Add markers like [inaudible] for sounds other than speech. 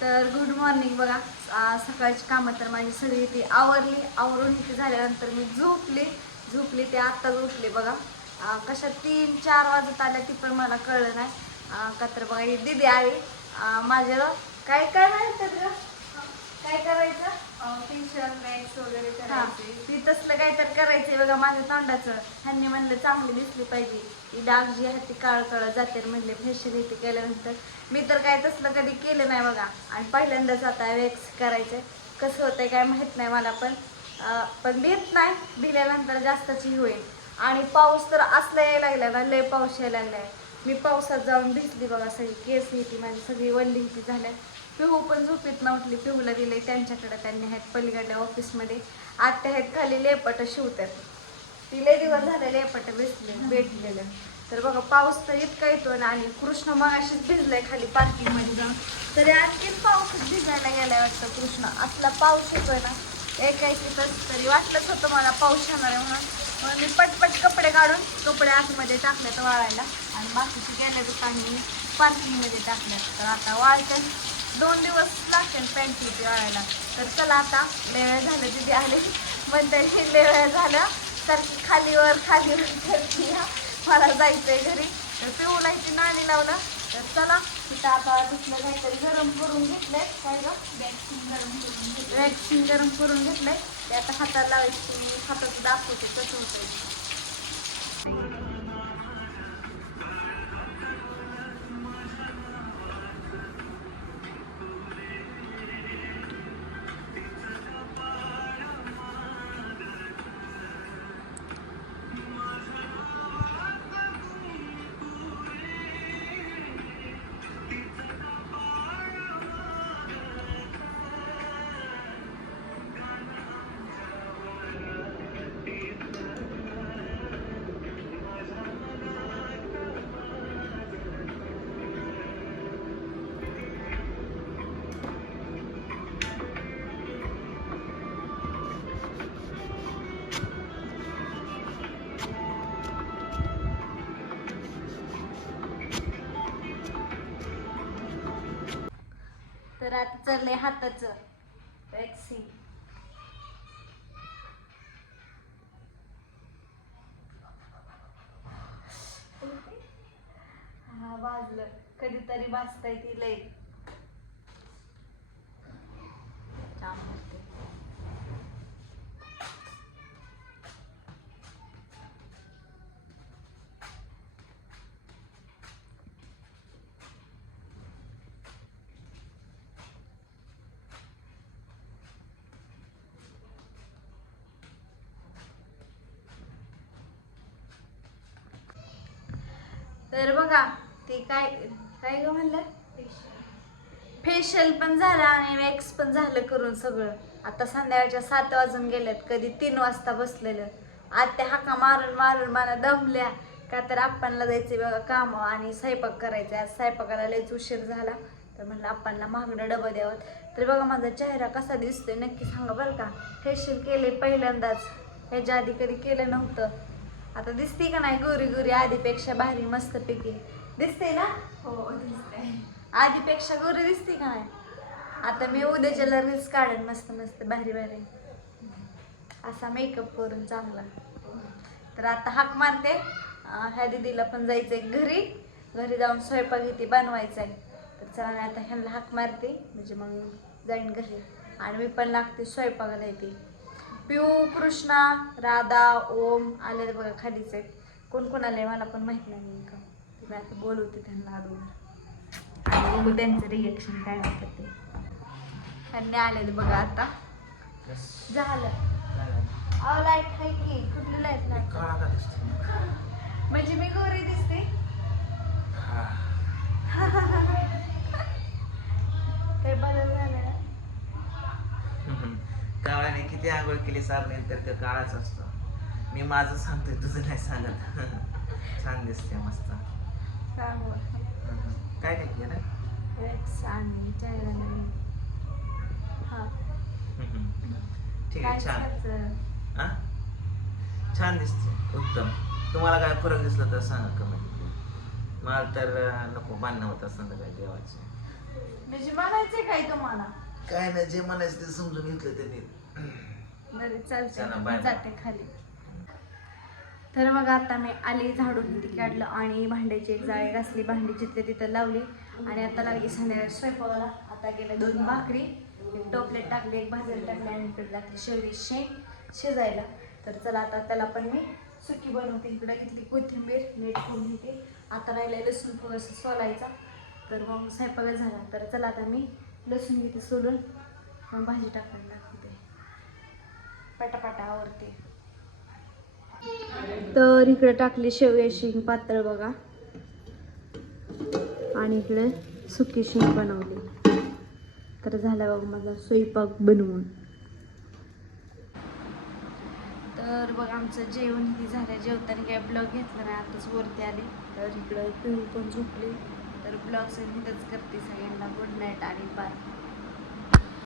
तर good morning बघा. सकाळची कामं तर माझी सगळी ती आवरली. आवरून इथे झाल्यानंतर मी झोपली. झोपली ते आत्ता उठले बघा. कशा तीन चार वाजत आल्या ती पण मला कळलं नाही. का तर बघा ही दिदी आली माझ्या काय काय माहिती तर काय करायचं? फेशियल वॅक्स वगैरे करायचे. ती तसलं काय तर करायचंय बघा माझ्या तोंडाचं. ह्यांनी म्हणलं चांगली दिसली पाहिजे. ती डाग जी आहे ती काळ काळ जाते म्हणले फेशियल इथे केल्यानंतर. मी तर काय तसलं कधी केलं नाही बघा. आणि पहिल्यांदाच आता वॅक्स करायचं कसं होतंय काय माहीत नाही मला पण. पण देत नाही. दिल्यानंतर जास्तच ही होईल. आणि पाऊस तर असला यायला लागला ना लय पाऊस यायला लागलाय. मी पावसात जाऊन भिजली बघा सगळी. केस होती माझी सगळी वल्ली होती झाल्या पिहू पण झोपेत उठली पिहूला दिले त्यांच्याकडे त्यांनी आहेत पलीकडल्या ऑफिसमध्ये. आत्या आहेत खाली लेपट शिवतात. ती लय दिवस झाले लेपट भेटले भेटलेलं. तर बघा पाऊस तर इतका येतो ना आणि कृष्ण मगाशीच भिजलाय खाली पार्किंगमध्ये जाऊन. तरी आणखीन पाऊस भिजायला गेलाय वाटतं कृष्ण. असला पाऊस येतोय ना एकाएकी तर तरी वाटलंच होतं मला पाऊस येणार आहे म्हणून. म्हणून मी पटपट कपडे काढून कपडे आतमध्ये टाकलेत वाळायला. आणि बाकीचे गेल्या दुकानी पार्किंगमध्ये टाकल्यात. तर आता वाळते दोन दिवस लागतील पॅन्टी वाळायला तर चला आता लय वेळ झालं तिथे आले. म्हणते लय वेळ झालं तर खालीवर खालीवर करते हा. मला जायचंय घरी. तर पिऊला इथे नाणी लावलं. तर चला तिथं आता दुसरं काहीतरी गरम करून घेतलंय. काय ग? वॅक्सिन गरम करून घेतलं. वॅक्सिन गरम करून घेतलंय. ते आता हाताला लावायची मी हाताचं दाखवते कसं होतंय. तर आता चाललंय हाताचं. वॅक्सिंग हा वाजलं. कधीतरी वाजता ती लई छान वाटते. तर बघा ते काय काय ग म्हणलं? फेशियल पण झालं आणि वॅक्स पण झालं करून सगळं. आता संध्याकाळच्या सात वाजून गेल्यात कधी तीन वाजता बसलेलं. आत्या हाका मारून मारून मला दमल्या. का तर आपणला जायचे बघा काम आणि स्वयंपाक करायचा आज स्वयंपाकाला लयच उशीर झाला. तर म्हणलं आपणला महागडं डबं द्यावं. तर बघा माझा चेहरा कसा दिसतोय नक्की सांगा बरं का. फेशियल केले पहिल्यांदाच. ह्याच्या आधी कधी केलं नव्हतं. आता दिसते का नाही गोरी गोरी आधीपेक्षा भारी मस्त पैकी दिसते ना? हो दिसतंय आधीपेक्षा गोरी दिसते का नाही? आता मी उद्याच्याला रील्स काढेन मस्त मस्त भारी भारी. असा मेकअप करून चांगला. तर आता हाक मारते. ह्या दिदीला पण जायचंय घरी. घरी जाऊन स्वयंपाक इथे बनवायचा आहे तर चला मी आता ह्यांना हाक मारते. म्हणजे मग जाईन घरी. आणि मी पण लागते स्वयंपाकाला येते पिऊ कृष्णा राधा ओम आले बघा खालीच आहेत. कोण कोण आले मला पण माहीत नाही नेमकं. ते मी आता बोलवते त्यांना अगोदर. आणि बघू त्यांचं रिएक्शन काय होतं ते. त्यांनी आलेत बघा आता. झालं. अहो लाइट आहे की? कुठली लाइट म्हणजे मी गोरी दिसते? [laughs] काही बदल झाला काळाने किती आंघोळ केली साबणे तर ते काळाच असतो. मी माझं सांगतोय तुझं नाही सांगत. [laughs] छान दिसते मस्त. काय काय केलं? हा. ठीक काय आहे छान छान दिसते उत्तम. तुम्हाला काय फरक दिसला तर सांगा कमेंट मला तर नको बांधणं होतं संध्याकाळी देवाचे. म्हणजे म्हणायचंय काय तुम्हाला? काय नाही जे म्हणायचं ते समजून घेतलं त्यांनी. बरे चला, चालते bye. जाते खाली. तर मग आता मी आली झाडून ती काढलं आणि भांड्याची एक जाळी घासली भांडी जिथले तिथं लावली. आणि आता लागली संध्याकाळी स्वयंपाकाला. आता गेल्या दोन भाकरी एक टोपलेट टाकली एक भाजायला टाकली आणि इकडे टाकली शेवटी शेंग शिजायला. तर चला आता त्याला पण मी सुकी बनवते. इकडे घेतली कोथिंबीर मीठ करून घेते. आता राहिला लसूण थोडंसं सोलायचा. तर मग स्वयंपाक झाला. तर चला आता मी लसूण घेते सोलून भाजी टाकायला दाखवते. पटापाटा आवडते. तर इकडे टाकली शेवया शेंग पातळ बघा. आणि इकडे सुकी शेंग बनवली. तर झाला बघा माझा स्वयंपाक बनवून. तर बघ आमचं जेवण किती झालं. जेवताना काय ब्लॉग घेतला नाही आताच वरती आले. तर इकडं पिऊ पण झोपली. तर ब्लॉग सगळीच करते सगळ्यांना. गुड नाईट आणि बाय